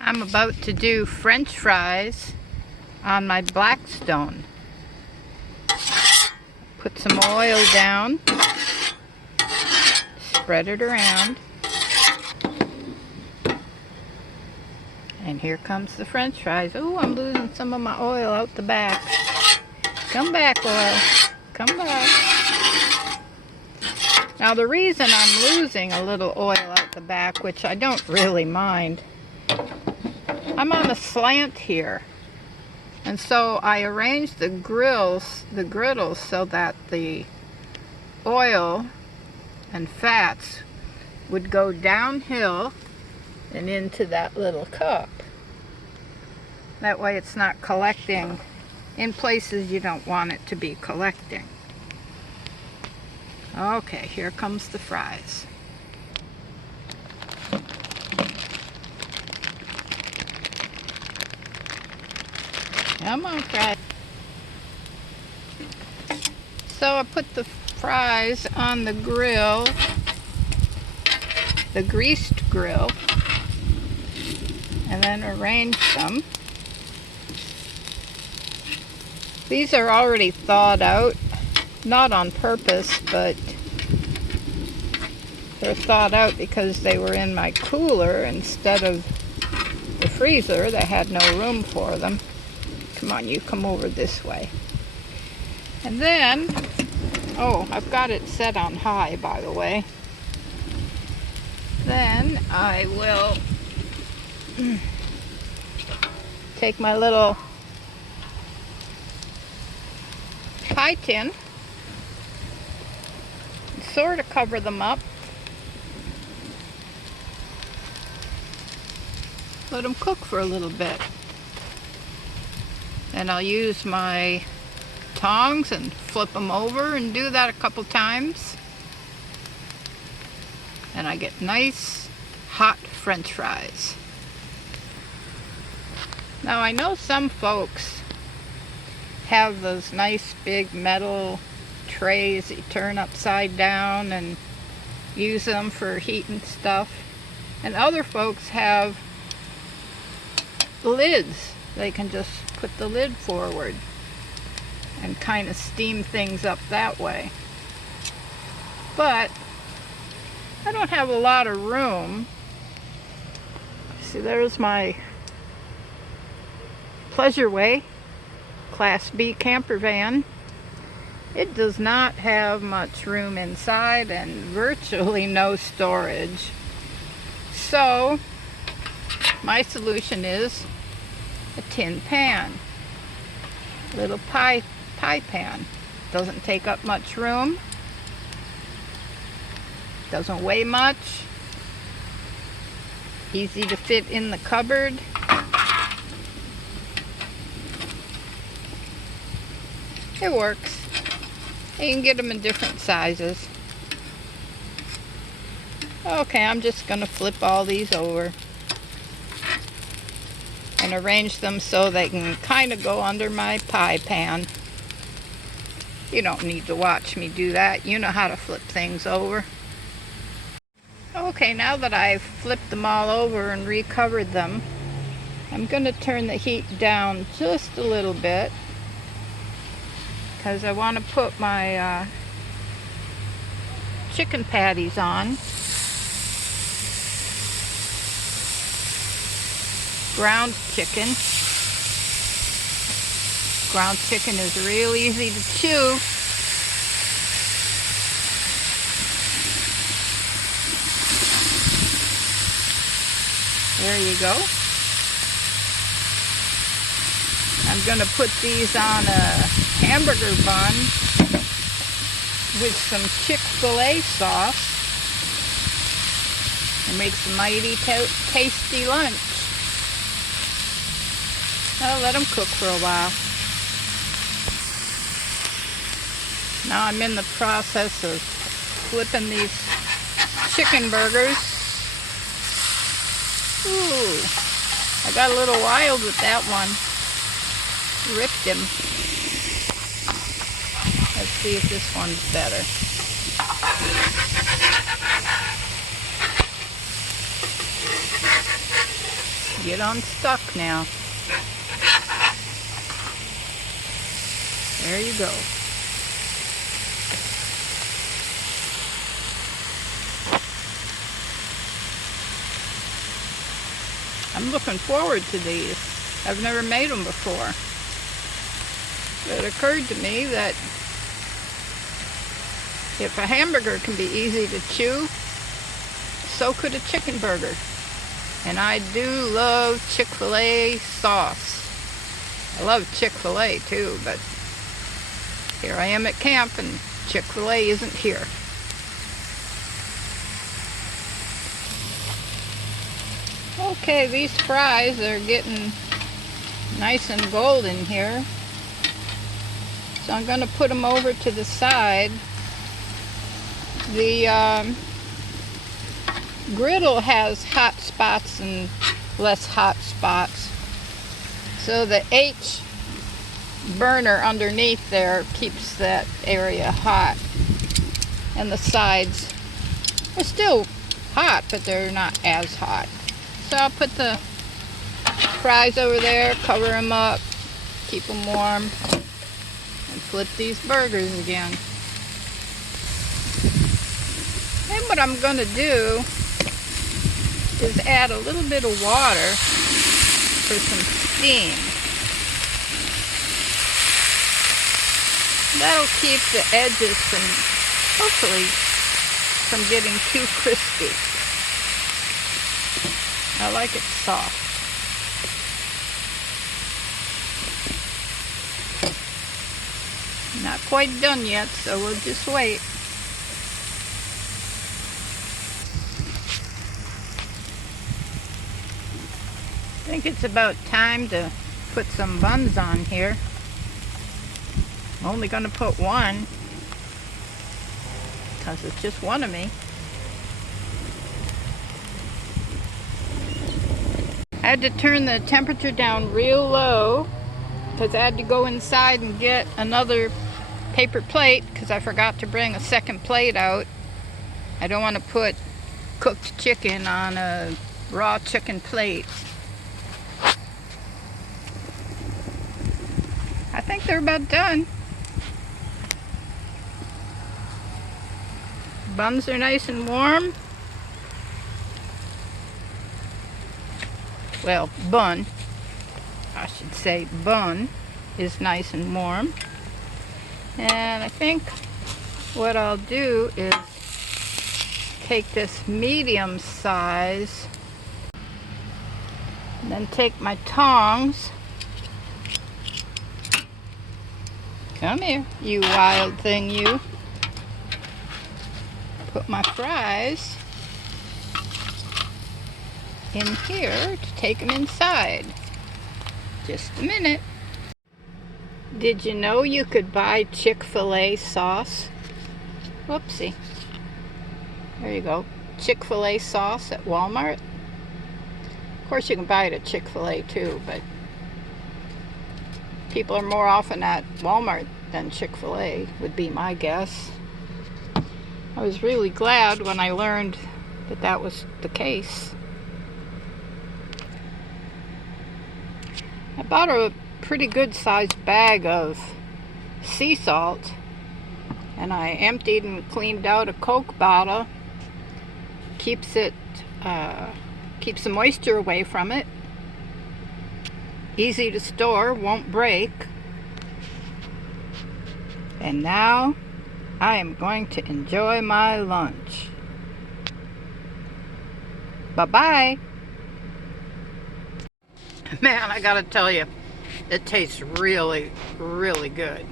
I'm about to do French fries on my Blackstone. Put some oil down, spread it around, and here comes the French fries. Oh, I'm losing some of my oil out the back. Come back, oil. Come back. Now the reason I'm losing a little oil out the back, which I don't really mind, I'm on a slant here. And so I arranged the griddles so that the oil and fats would go downhill and into that little cup. That way it's not collecting in places you don't want it to be collecting. Okay, here comes the fries. Come on, fries. So I put the fries on the grill, the greased grill, and then arranged them. These are already thawed out, not on purpose, but they're thawed out because they were in my cooler instead of the freezer that had no room for them. Come on, you come over this way. And then, oh, I've got it set on high, by the way. Then I will take my little pie tin and sort of cover them up. Let them cook for a little bit. And I'll use my tongs and flip them over and do that a couple times. And I get nice hot French fries. Now I know some folks have those nice big metal trays that you turn upside down and use them for heating stuff. And other folks have lids. They can just put the lid forward and kind of steam things up that way. But I don't have a lot of room. See, there's my Pleasureway Class B camper van. It does not have much room inside and virtually no storage. So my solution is a tin pan, little pie pan. Doesn't take up much room, doesn't weigh much, easy to fit in the cupboard. It works. You can get them in different sizes. Okay, I'm just going to flip all these over and arrange them so they can kind of go under my pie pan. You don't need to watch me do that. You know how to flip things over. Okay, now that I've flipped them all over and recovered them, I'm going to turn the heat down just a little bit because I want to put my chicken patties on. Ground chicken. Ground chicken is real easy to chew. There you go. I'm going to put these on a hamburger bun with some Chick-fil-A sauce. It makes a mighty tasty lunch. I'll let them cook for a while. Now I'm in the process of flipping these chicken burgers. Ooh, I got a little wild with that one. Ripped him. Let's see if this one's better. get unstuck now. There you go. I'm looking forward to these. I've never made them before. It occurred to me that if a hamburger can be easy to chew, so could a chicken burger. And I do love Chick-fil-A sauce. I love Chick-fil-A too, but here I am at camp and Chick-fil-A isn't here. Okay, these fries are getting nice and golden here. So I'm going to put them over to the side. The griddle has hot spots and less hot spots. So the H burner underneath there keeps that area hot. And the sides are still hot, but they're not as hot. So I'll put the fries over there, cover them up, keep them warm, and flip these burgers again. And what I'm going to do is add a little bit of water for some steam. That'll keep the edges from, hopefully, from getting too crispy. I like it soft. Not quite done yet, so we'll just wait. I think it's about time to put some buns on here. I'm only going to put one because it's just one of me. I had to turn the temperature down real low because I had to go inside and get another paper plate because I forgot to bring a second plate out. I don't want to put cooked chicken on a raw chicken plate. I think they're about done. Buns are nice and warm. Well, bun, I should say bun, is nice and warm. And I think what I'll do is take this medium size and then take my tongs. Come here, you wild thing, you. Put my fries in here to take them inside. Just a minute. Did you know you could buy Chick-fil-A sauce? Whoopsie. There you go. Chick-fil-A sauce at Walmart. Of course you can buy it at Chick-fil-A too, but people are more often at Walmart than Chick-fil-A, would be my guess. I was really glad when I learned that that was the case. I bought a pretty good sized bag of sea salt and I emptied and cleaned out a Coke bottle. Keeps the moisture away from it. Easy to store, won't break. And now I am going to enjoy my lunch. Bye-bye. Man, I gotta tell you, it tastes really, really good.